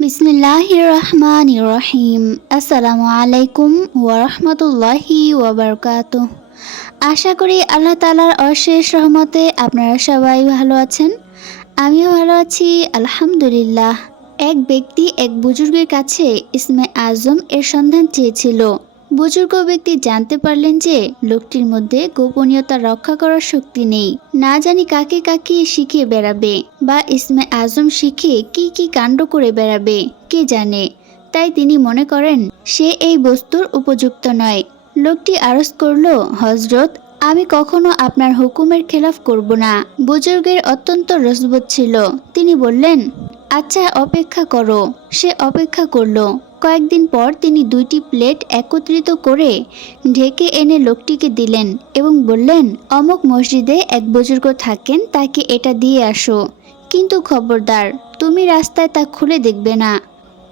বিসমিল্লাহির রহমান রহিম আসসালামু আলাইকুম ওয়ারহমতুল্লাহি ওবরকাত আশা করি আল্লাহ তালার অশেষ রহমতে আপনারা সবাই ভালো আছেন। আমিও ভালো আছি, আলহামদুলিল্লাহ। এক ব্যক্তি এক বুজুর্গের কাছে ইসমে আজম এর সন্ধান চেয়েছিল। বুজুর্গ ব্যক্তি জানতে পারলেন যে লোকটির মধ্যে গোপনীয়তা রক্ষা করার শক্তি নেই। না জানি কাকে কাকে শিখিয়ে বেড়াবে বা ইসমে আজম শিখে কি কি কাণ্ড করে বেড়াবে, কে জানে? তাই তিনি মনে করেন, সে এই বস্তুর উপযুক্ত নয়। লোকটি আরজ করল হজরত আমি কখনো আপনার হুকুমের খেলাফ করব না। বুজুর্গের অত্যন্ত রসবোধ ছিল। তিনি বললেন আচ্ছা অপেক্ষা করো। সে অপেক্ষা করল। কয়েকদিন পর তিনি দুইটি প্লেট একত্রিত করে ঢেকে এনে লোকটিকে দিলেন এবং বললেন, অমুক মসজিদে এক বুজুর্গ থাকেন, তাকে এটা দিয়ে আসো। কিন্তু খবরদার, তুমি রাস্তায় তা খুলে দেখবে না।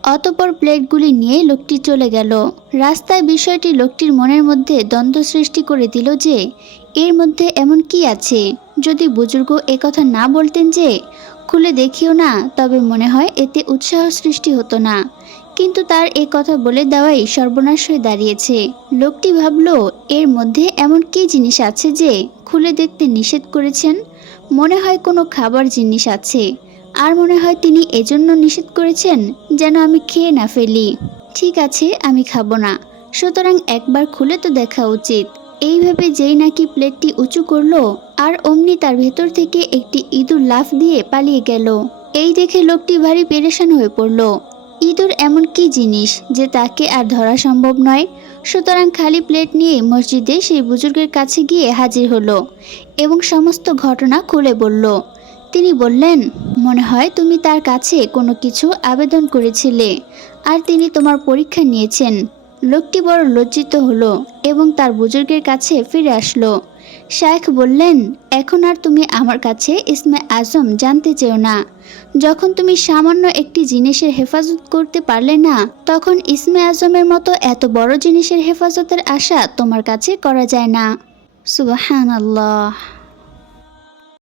অতপর প্লেটগুলি নিয়ে লোকটি চলে গেল। রাস্তায় বিষয়টি লোকটির মনের মধ্যে দ্বন্দ্ব সৃষ্টি করে দিল যে, এর মধ্যে এমন কি আছে? যদি বুজুর্গ একথা না বলতেন যে, খুলে দেখিও না, তবে মনে হয় এতে উৎসাহ সৃষ্টি হতো না। কিন্তু তার এ কথা বলে দেওয়াই সর্বনাশ হয়ে দাঁড়িয়েছে। লোকটি ভাবল, এর মধ্যে এমন কি জিনিস আছে যে খুলে দেখতে নিষেধ করেছেন? মনে হয় কোনো খাবার জিনিস আছে। আর মনে হয় তিনি এজন্য নিষেধ করেছেন যেন আমি খেয়ে না ফেলি। ঠিক আছে, আমি খাব না। সুতরাং একবার খুলে তো দেখা উচিত। এইভাবে যেই নাকি প্লেটটি উঁচু করল, আর অমনি তার ভেতর থেকে একটি ইঁদুর লাফ দিয়ে পালিয়ে গেল। এই দেখে লোকটি ভারী পেরেশান হয়ে পড়ল। ইঁদুর এমন কি জিনিস যে তাকে আর ধরা সম্ভব নয়? সুতরাং খালি প্লেট নিয়ে মসজিদে সেই বুজুর্গের কাছে গিয়ে হাজির হলো এবং সমস্ত ঘটনা খুলে বলল। তিনি বললেন, মনে হয় তুমি তার কাছে কোনো কিছু আবেদন করেছিলে আর তিনি তোমার পরীক্ষা নিয়েছেন। লোকটি বড় লজ্জিত হলো এবং তার বুজুর্গের কাছে ফিরে আসলো। শায়েখ বললেন, এখন আর তুমি আমার কাছে ইসমে আজম জানতে চেও না। যখন তুমি সামান্য একটি জিনিসের হেফাজত করতে পারলে না, তখন ইসমে আজমের মতো এত বড় জিনিসের হেফাজতের আশা তোমার কাছে করা যায় না। সুবাহান আল্লাহ